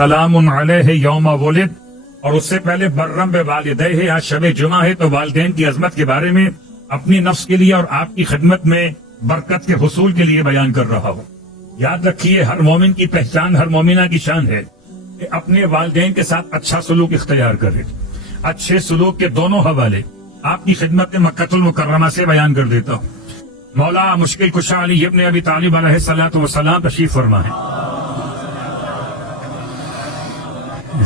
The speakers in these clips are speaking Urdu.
سلام علیہ یوم ولد، اور اس سے پہلے برم بوالدیہ، آج شب جمعہ ہے تو والدین کی عظمت کے بارے میں اپنی نفس کے لیے اور آپ کی خدمت میں برکت کے حصول کے لیے بیان کر رہا ہوں۔ یاد رکھیے، ہر مومن کی پہچان، ہر مومنہ کی شان ہے کہ اپنے والدین کے ساتھ اچھا سلوک اختیار کرے۔ اچھے سلوک کے دونوں حوالے آپ کی خدمت میں مکہ المکرمہ سے بیان کر دیتا ہوں۔ مولا مشکل کشا علی ابن ابی طالب علیہ الصلوۃ والسلام تشریف فرما ہے۔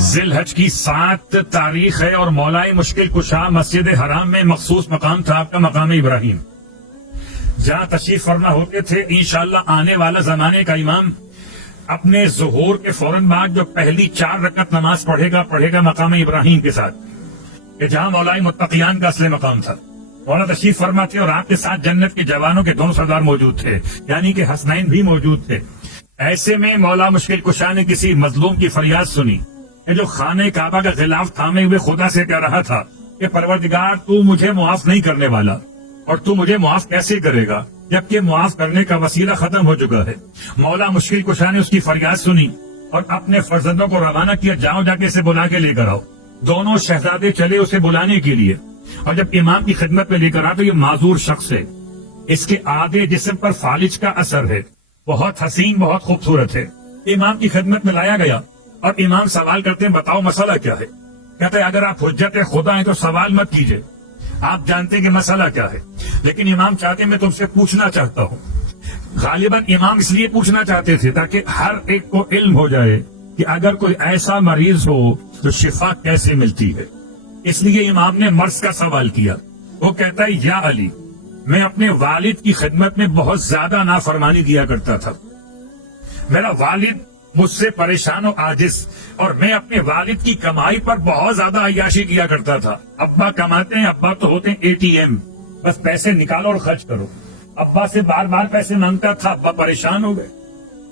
ذی الحج کی 7 تاریخ ہے اور مولا مشکل کشا مسجد حرام میں مخصوص مقام تھا آپ کا، مقام ابراہیم، جہاں تشریف فرما ہوتے تھے۔ انشاءاللہ آنے والا زمانے کا امام اپنے ظہور کے فوراً بعد جو پہلی 4 رکعت نماز پڑھے گا مقام ابراہیم کے ساتھ، کہ جہاں مولا متقیان کا اصل مقام تھا۔ مولا تشریف فرما تھے اور آپ کے ساتھ جنت کے جوانوں کے دونوں سردار موجود تھے، یعنی کہ حسنین بھی موجود تھے۔ ایسے میں مولا مشکل کشا نے کسی مظلوم کی فریاد سنی کہ جو خانہ کعبہ کا غلاف تھامے ہوئے خدا سے کہہ رہا تھا کہ پروردگار تو مجھے معاف نہیں کرنے والا، اور تو مجھے معاف کیسے کرے گا جبکہ معاف کرنے کا وسیلہ ختم ہو چکا ہے۔ مولا مشکل کشا نے اس کی فریاد سنی اور اپنے فرزندوں کو روانہ کیا، جاؤ جا کے اسے بلا کے لے کر آؤ۔ دونوں شہزادے چلے اسے بلانے کے لیے، اور جب امام کی خدمت میں لے کر آئے تو یہ معذور شخص ہے، اس کے آدھے جسم پر فالج کا اثر ہے، بہت حسین، بہت خوبصورت ہے۔ امام کی خدمت میں لایا گیا اور امام سوال کرتے ہیں، بتاؤ مسئلہ کیا ہے؟ کہتے ہیں اگر آپ حجت خدا ہیں تو سوال مت کیجئے، آپ جانتے ہیں کہ مسئلہ کیا ہے، لیکن امام چاہتے ہیں میں تم سے پوچھنا چاہتا ہوں۔ غالباً امام اس لیے پوچھنا چاہتے تھے تاکہ ہر ایک کو علم ہو جائے کہ اگر کوئی ایسا مریض ہو تو شفا کیسے ملتی ہے۔ اس لیے امام نے مرض کا سوال کیا۔ وہ کہتا ہے، یا علی، میں اپنے والد کی خدمت میں بہت زیادہ نافرمانی کیا کرتا تھا، میرا والد مجھ سے پریشان و عاجز، اور میں اپنے والد کی کمائی پر بہت زیادہ عیاشی کیا کرتا تھا۔ ابا کماتے ہیں، ابا تو ہوتے ہیں ATM، بس پیسے نکالو اور خرچ کرو۔ ابا سے بار بار پیسے مانگتا تھا، ابا پریشان ہو گئے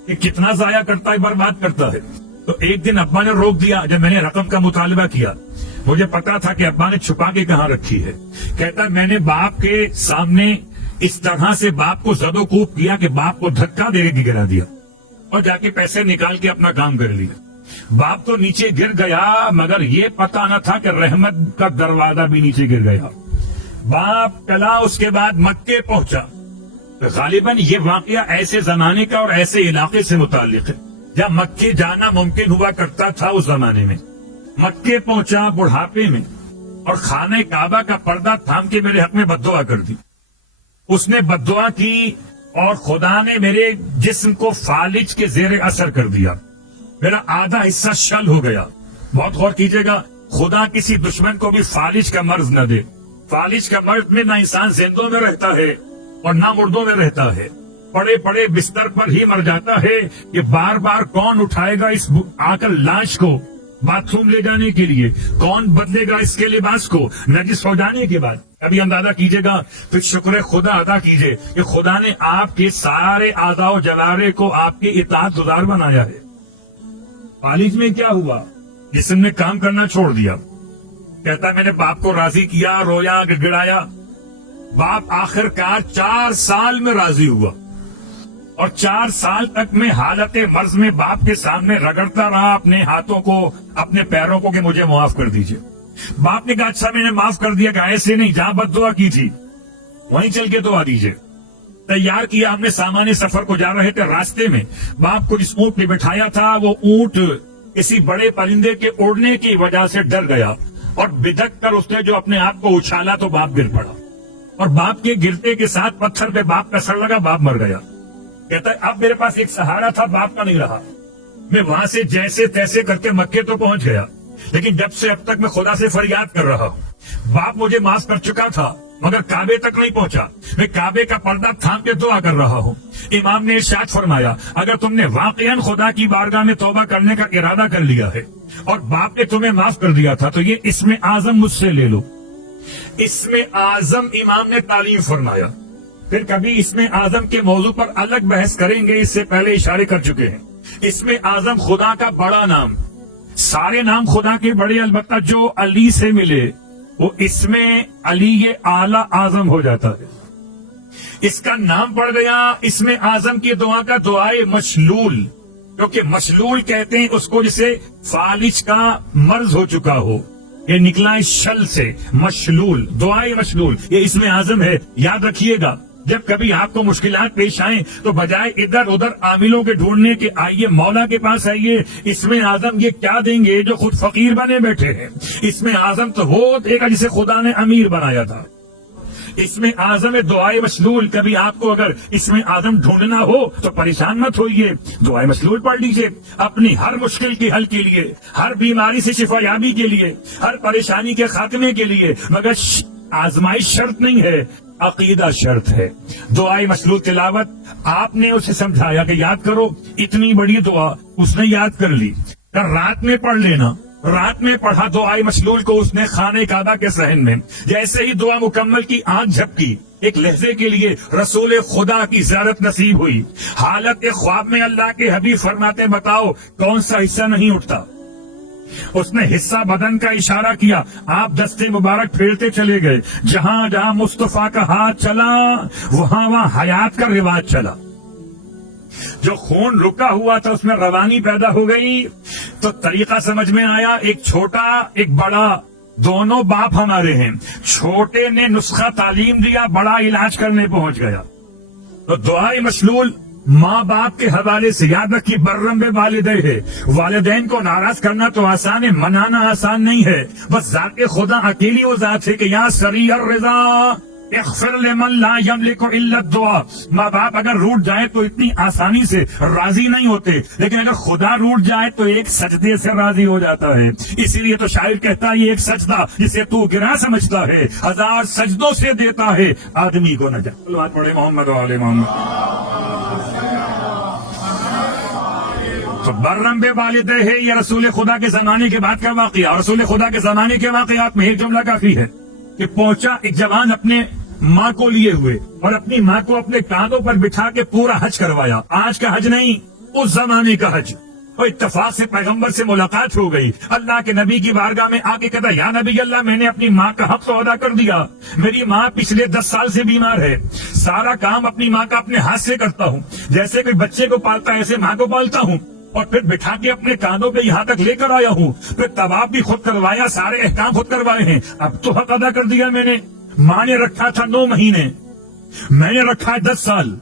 کہ کتنا ضائع کرتا ہے، برباد کرتا ہے۔ تو ایک دن ابا نے روک دیا۔ جب میں نے رقم کا مطالبہ کیا، مجھے پتا تھا کہ ابا نے چھپا کے کہاں رکھی ہے۔ کہتا میں نے باپ کے سامنے اس طرح سے باپ کو زد و کوب کیا کہ باپ کو دھکا دے کے گرا دیا اور جا کے پیسے نکال کے اپنا کام کر لیا۔ باپ تو نیچے گر گیا، مگر یہ پتا نہ تھا کہ رحمت کا دروازہ بھی نیچے گر گیا۔ باپ چلا، اس کے بعد مکے پہنچا۔ غالباً یہ واقعہ ایسے زمانے کا اور ایسے علاقے سے متعلق ہے جہاں مکے جانا ممکن ہوا کرتا تھا اس زمانے میں۔ مکے پہنچا بڑھاپے میں، اور خانہ کعبہ کا پردہ تھام کے میرے حق میں بددعا کر دی۔ اس نے بددعا کی اور خدا نے میرے جسم کو فالج کے زیر اثر کر دیا، میرا آدھا حصہ شل ہو گیا۔ بہت غور کیجئے گا، خدا کسی دشمن کو بھی فالج کا مرض نہ دے۔ فالج کا مرض میں نہ انسان زندوں میں رہتا ہے اور نہ مردوں میں رہتا ہے، پڑے پڑے بستر پر ہی مر جاتا ہے کہ بار بار کون اٹھائے گا اس آکل لاش کو باتھ روم لے جانے کے لیے، کون بدلے گا اس کے لباس کو نجس ہو جانے کے بعد۔ ابھی اندازہ کیجئے گا، پھر شکر خدا ادا کیجئے کہ خدا نے آپ کے سارے اعضاء و جوارح کو آپ کے اطاعت گزار بنایا ہے۔ فالج میں کیا ہوا؟ جسم نے کام کرنا چھوڑ دیا۔ کہتا ہے میں نے باپ کو راضی کیا، رویا، گڑگڑایا۔ باپ آخر کار 4 سال میں راضی ہوا، اور 4 سال تک میں حالت مرض میں باپ کے سامنے رگڑتا رہا اپنے ہاتھوں کو، اپنے پیروں کو کہ مجھے معاف کر دیجئے۔ باپ نے کہا اچھا میں نے معاف کر دیا، کہ ایسے نہیں، جہاں بد دعا کی تھی وہیں چل کے دعا دیجئے۔ تیار کیا ہم نے، سامان سفر کو جا رہے تھے، راستے میں باپ کو جس اونٹ پہ بٹھایا تھا وہ اونٹ کسی بڑے پرندے کے اڑنے کی وجہ سے ڈر گیا، اور بدک کر اس نے جو اپنے آپ کو اچھالا تو باپ گر پڑا، اور باپ کے گرتے کے ساتھ پتھر پہ باپ کا سر لگا، باپ مر گیا۔ کہتا ہے اب میرے پاس ایک سہارا تھا، باپ کا نہیں رہا۔ میں وہاں سے جیسے تیسے کر کے مکے تو پہنچ گیا، لیکن جب سے اب تک میں خدا سے فریاد کر رہا ہوں۔ باپ مجھے معاف کر چکا تھا مگر کعبے تک نہیں پہنچا، میں کعبے کا پردہ تھام کے دعا کر رہا ہوں۔ امام نے ارشاد فرمایا اگر تم نے واقعاً خدا کی بارگاہ میں توبہ کرنے کا ارادہ کر لیا ہے اور باپ نے تمہیں معاف کر دیا تھا تو یہ اسم اعظم مجھ سے لے لو۔ اسم اعظم امام نے تعلیم فرمایا۔ پھر کبھی اسم اعظم کے موضوع پر الگ بحث کریں گے، اس سے پہلے اشارے کر چکے ہیں۔ اسم اعظم خدا کا بڑا نام، سارے نام خدا کے بڑے، البتہ جو علی سے ملے وہ اسم علی اعلی اعظم ہو جاتا ہے۔ اس کا نام پڑ گیا اسم اعظم کی دعا کا دعائے مشلول، کیونکہ مشلول کہتے ہیں اس کو جسے فالج کا مرض ہو چکا ہو، یہ نکلا ہے شل سے، مشلول، دعائے مشلول، یہ اسم اعظم ہے، یاد رکھیے گا۔ جب کبھی آپ کو مشکلات پیش آئیں تو بجائے ادھر ادھر عاملوں کے ڈھونڈنے کے آئیے مولا کے پاس آئیے، اسم اعظم یہ کیا دیں گے جو خود فقیر بنے بیٹھے ہیں؟ اسم اعظم تو وہ دے گا جسے خدا نے امیر بنایا تھا۔ اسم اعظم دعائے مشلول، کبھی آپ کو اگر اسم اعظم ڈھونڈنا ہو تو پریشان مت ہوئیے، دعائے مشلول پڑھ لیجئے اپنی ہر مشکل کے حل کے لیے، ہر بیماری سے شفا یابی کے لیے، ہر پریشانی کے خاتمے کے لیے، مگر آزمائش شرط نہیں ہے، عقیدہ شرط ہے۔ دعائے مشلول تلاوت آپ نے اسے سمجھایا کہ یاد کرو، اتنی بڑی دعا اس نے یاد کر لی، رات میں پڑھ لینا، رات میں پڑھا دعائے مشلول کو اس نے خانہ کعبہ کے صحن میں، جیسے ہی دعا مکمل کی آنکھ جھپکی، ایک لحظے کے لیے رسول خدا کی زیارت نصیب ہوئی۔ حالت خواب میں اللہ کے حبیب فرماتے بتاؤ کون سا حصہ نہیں اٹھتا؟ اس نے حصہ بدن کا اشارہ کیا، آپ دستے مبارک پھیرتے چلے گئے، جہاں جہاں مصطفیٰ کا ہاتھ چلا وہاں وہاں حیات کا رواج چلا۔ جو خون رکا ہوا تھا اس میں روانی پیدا ہو گئی، تو طریقہ سمجھ میں آیا، ایک چھوٹا ایک بڑا، دونوں باپ ہمارے ہیں، چھوٹے نے نسخہ تعلیم دیا، بڑا علاج کرنے پہنچ گیا۔ تو دعائے مشلول ماں باپ کے حوالے سے یاد رکھیے، برم بے والدے ہے، والدین کو ناراض کرنا تو آسان ہے، منانا آسان نہیں ہے۔ بس ذات خدا اکیلی وہ ذات ہے کہ یا سریع الرضا اغفر لمن لا یملک الا الدعاء۔ ماں باپ اگر روٹ جائے تو اتنی آسانی سے راضی نہیں ہوتے، لیکن اگر خدا روٹ جائے تو ایک سجدے سے راضی ہو جاتا ہے۔ اسی لیے تو شاعر کہتا ہے یہ ایک سجدہ جسے تو گرا سمجھتا ہے، 1000 سجدوں سے دیتا ہے آدمی کو نجات۔ بات پڑھے محمد و آل محمد۔ تو برم بے والدے ہے، یہ رسول خدا کے زمانے کے بعد کا واقعہ۔ رسول خدا کے زمانے کے واقعات میں ایک جملہ کافی ہے کہ پہنچا ایک جوان اپنے ماں کو لیے ہوئے اور اپنی ماں کو اپنے کاندھوں پر بٹھا کے پورا حج کروایا۔ آج کا حج نہیں، اس زمانے کا حج۔ اور اتفاق سے پیغمبر سے ملاقات ہو گئی، اللہ کے نبی کی بارگاہ میں آ کے کہتا یا نبی اللہ، میں نے اپنی ماں کا حق تو ادا کر دیا، میری ماں پچھلے 10 سال سے بیمار ہے، سارا کام اپنی ماں کا اپنے ہاتھ سے کرتا ہوں، جیسے کوئی بچے کو پالتا ہے ایسے ماں کو پالتا ہوں، اور پھر بٹھا کے اپنے کانوں پہ یہاں تک لے کر آیا ہوں، پھر طواف بھی خود کروایا، سارے احکام خود کروائے ہیں، اب تو حق ادا کر دیا میں نے۔ ماں نے رکھا تھا 9 مہینے، میں نے رکھا ہے 10 سال،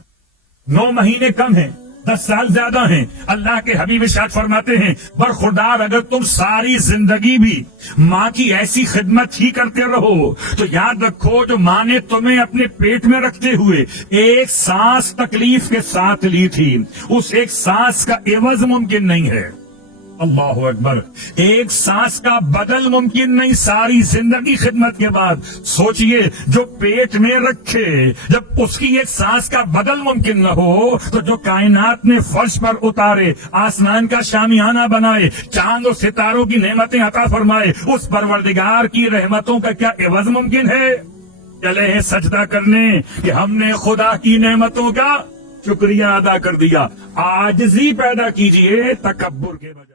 9 مہینے کم ہیں، 10 سال زیادہ ہیں۔ اللہ کے حبیب ارشاد فرماتے ہیں برخوردار اگر تم ساری زندگی بھی ماں کی ایسی خدمت ہی کرتے رہو تو یاد رکھو جو ماں نے تمہیں اپنے پیٹ میں رکھتے ہوئے ایک سانس تکلیف کے ساتھ لی تھی، اس ایک سانس کا عوض ممکن نہیں ہے۔ اللہ اکبر، ایک سانس کا بدل ممکن نہیں ساری زندگی خدمت کے بعد۔ سوچئے جو پیٹ میں رکھے، جب اس کی ایک سانس کا بدل ممکن نہ ہو تو جو کائنات میں فرش پر اتارے، آسمان کا شامیانہ بنائے، چاند و ستاروں کی نعمتیں عطا فرمائے، اس پروردگار کی رحمتوں کا کیا عوض ممکن ہے؟ چلے ہیں سجدہ کرنے کہ ہم نے خدا کی نعمتوں کا شکریہ ادا کر دیا۔ عاجزی پیدا کیجئے تکبر کے بجائے۔